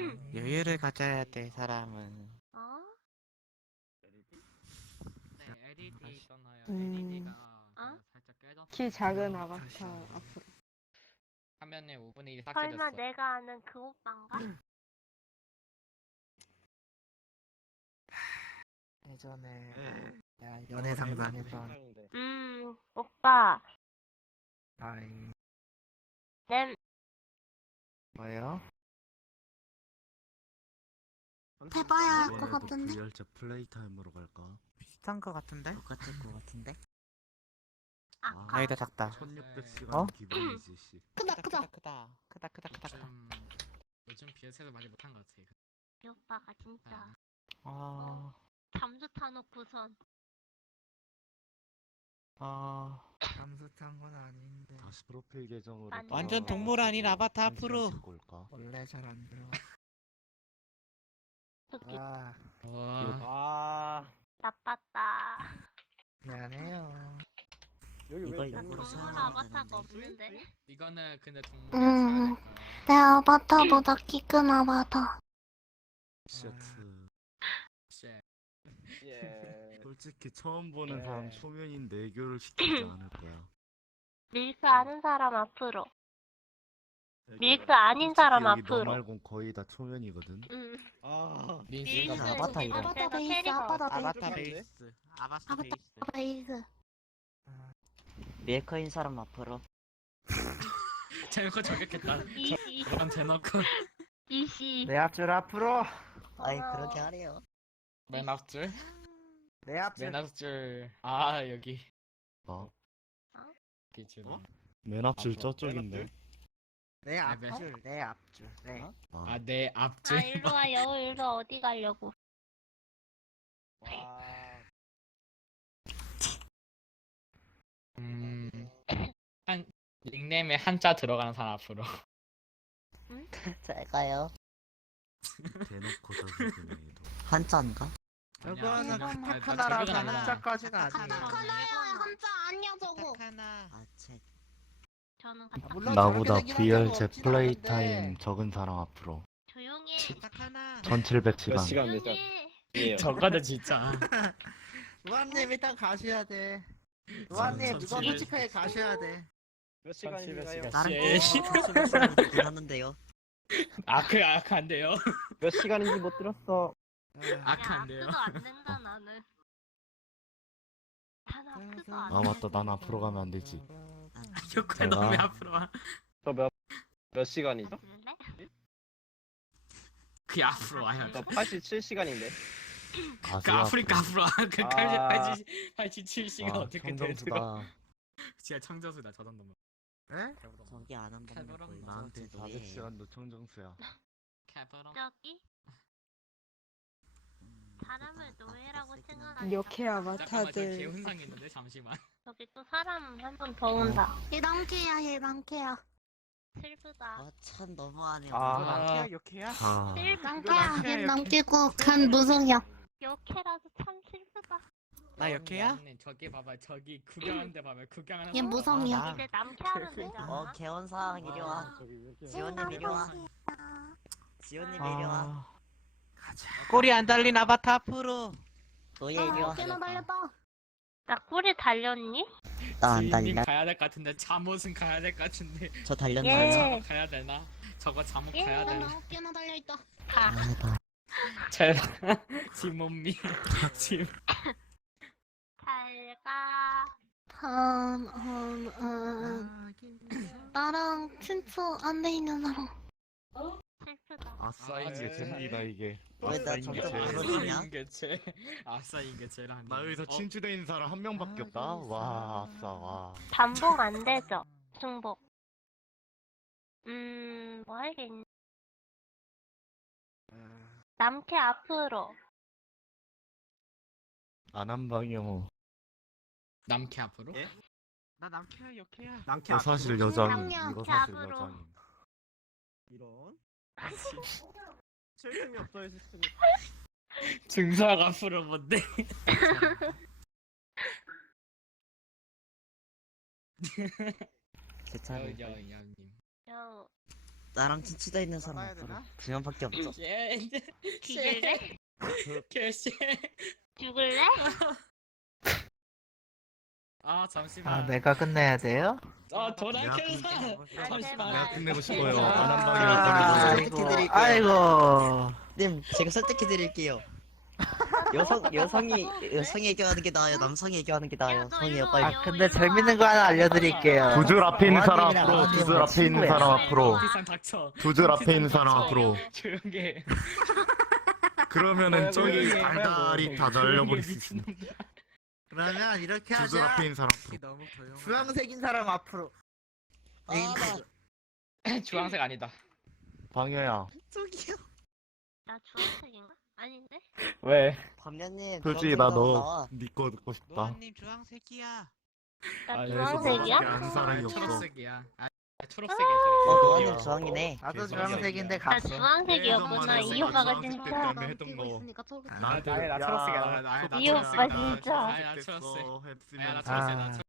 여유를 가져야 돼, 사람은. 어? 네, LED 있잖아요. 음. LED가 어? 살짝 깨졌어요. 키 작은 아바타 앞으로. 화면에 5분의 1이 싹 설마 깨졌어. 내가 아는 그 오빠인가? 예전에 야, 연애 상담했던 오빠. 아이 냄, 뭐요? 해봐야 할 것 이번에도 같은데? VR차 플레이 타임으로 갈까? 비슷한 거 같은데? 똑같을 것 같은데? 아까. 아이다 작다. 1600시간 어? 기본이지 씨. 크다 크다. 크다. 요즘 BS에서 많이 못한 것 같아. 이 오빠가 진짜 아, 잠수 타놓고선 잠수 탄 건 아닌데. 다시 프로필 계정으로 완전 돌아가가지고 동물 아닌 아바타 한 시간 앞으로. 찍고 올까? 원래 잘 안 들어. 특히 아, 와. 나빴다. 미안해요. 이걸 나 일부러 동물 사용하면 아바타가 되는데? 없는데. 이거는 근데 동물 내 아바타보다 키 큰 아바타. 셔츠. 쉣. 솔직히 처음 보는 사람 초면인 내교를 시키지 않을 거야. 밀크 아는 사람 앞으로. 밀크 아닌 사람 솔직히 여기 너 앞으로. 말곤 거의 다 초면이거든. 민수가 밀크 뭐- 아바타 이름. 내가 아바타 베이스, 캐릭터. 아바타 베이스. 아바타 베이스. 베이스. 밀크인 사람 앞으로. 대놓고 저격했다. 이씨. 그럼 대놓고 이씨. 내 앞줄 앞으로. 아이 그렇게 하래요. 맨 앞줄. 내 앞줄. 맨 앞줄. 아 여기. 어? 여기 줄. 맨 앞줄 저쪽인데. 내 아, 앞줄. 내 앞줄. 네. 아 내 앞줄. 아 일로 와 여우 일로 와. 어디 가려고. 한 닉네임에 한자 들어가는 사람 앞으로. 잘 가요. 대놓고 저기네. 한자인가? 저거는 아니야. 카타카나라서 저기는 아니야. 한자까지는 아니에요. 카타카나야, 한자 아니야 저거. 카타카나. 책. 저는 물론 나보다 저렇게 생긴 학교가 VR차 없진 플레이 않은데. 타임 적은 사람 앞으로. 조용히. 카타카나. 1700시간. 조용히. 저거는 진짜. 우한님 일단 가셔야 돼. 우한님 누가 천천히 솔직하게 가셔야 돼. 몇 시간인가요? 다른 예. 게임은 하는데요. 아크 안 돼요. 몇 시간인지 못 들었어. 아크 안 돼요. 아프도 안 된다 나는. 난 아프도 안 아 맞다, 난 앞으로 가면 안 되지. 효과 너무 앞으로 와. 몇 시간이죠? 될래? 그 앞으로 와요. 저 87시간인데. 그 아프리카 앞으로 와. 그 아. 87시가 어떻게 되죠? 청정수다. 진짜 청정수다 저 정도면. 에? 저기 아는 분들 칼바람 거의 나한테 저한테 노예예요. 400시간도 청정수야. 캐버럼. 저기 사람을 일단 노예라고 쓰긴 생각하니까. 한데. 이렇게 잠깐만 저 아바타들. 개훈상 있는데 잠시만. 저기 또 사람 한 번 더 온다. 해방캐야. 슬프다. 참 너무하네요. 아. 욕해야? 아. 슬프다. 이렇게. 남기고 간 무성이야. 역해라도 참 슬프다. 나 역해야? 언니, 저기 봐봐. 저기 구경하는데 봐봐. 구경하는 얘 거 봐봐. 무성이야. 아, 이제 남캐하면 되잖아. 개원상 이리 와. 지원님 이리 와. 지원님 이리 와. 꼬리 안 달린 아바타 앞으로. 노예 이리 와. 나 꿀이 달렸니? 나 안 지인님 달려. 가야 될 것 같은데 잠옷은 가야 될 것 같은데 저 달렸나요? 예. 잠옷 가야 되나? 저거 잠옷 예. 가야 되나? 개나 달려 있다. 가. 아, 나 제 지몸미 지 잘 가. 나랑 친추 안 돼 있는 사람. 슬프다. 아싸인 게 젠디다 이게. 왜 나 아싸인 게 점점 젠. 멀어지냐? 아싸인 게 제. 아싸인 게 제랑. 나 여기서 친추돼 있는 사람 한 명밖에 없다. 와 아싸 와. 반복 안 되죠. 중복. 뭐 하겠니? 남캐 앞으로. 안한방이요. 남캐 앞으로? 예? 나 남캐야 역해야. 이거 사실 여장인. 상냥 이거 사실 캡으로. 여장인. 이런. 실증이 없어요 시스템이. 증상 앞으로 뭔데? 괜찮아. 여님. 여. 나랑 친추돼 있는 사람 봐야 앞으로 되나? 두 명밖에 없어. 뒤질래? 개씨. 죽을래? 아 잠시만. 아 내가 끝내야 돼요? 아 도랑캐사. 아, 잠시만. 내가 끝내고 싶어요. 아, 반환방이었던 이거. 거. 아이고. 님 제가 설득해 드릴게요. 여성이 애교하는 게 나아요. 남성이 애교하는 게 나아요. 성이요 빨리. 아 근데 재밌는 거 하나 알려드릴게요. 두 줄 앞에 있는 사람 원님이랑 앞으로, 두 줄 원님은 앞에 있는 친구야. 사람 앞으로, 비상 닥쳐. 두 줄 앞에 있는 사람 앞으로. 조용해. 그러면은 저기 조용히 해. 달달이 다 날려버릴 수 있어. 그러면 이렇게 두 줄 하자. 앞에 있는 사람 앞으로. 주황색인 사람 앞으로. 주황색 아니다. 방해야. 저기요. 나 주황색인가? 아닌데? 왜? 밤야님. 솔직히 나너니거 듣고 싶다. 노아님 주황색이야. 나 아, 주황색이야? 아는 사람이 없어. 초록색이야. 초록색이야. 노아님 주황이네. 나도 계속 주황색인데 나 갔어. 주황색이었구나. 계속 이 오빠가 주황색 진짜. 때문에 했던 거. 나한테 나 초록색이야. 나 이 오빠 진짜. 나 초록색. 야, 나 초록색.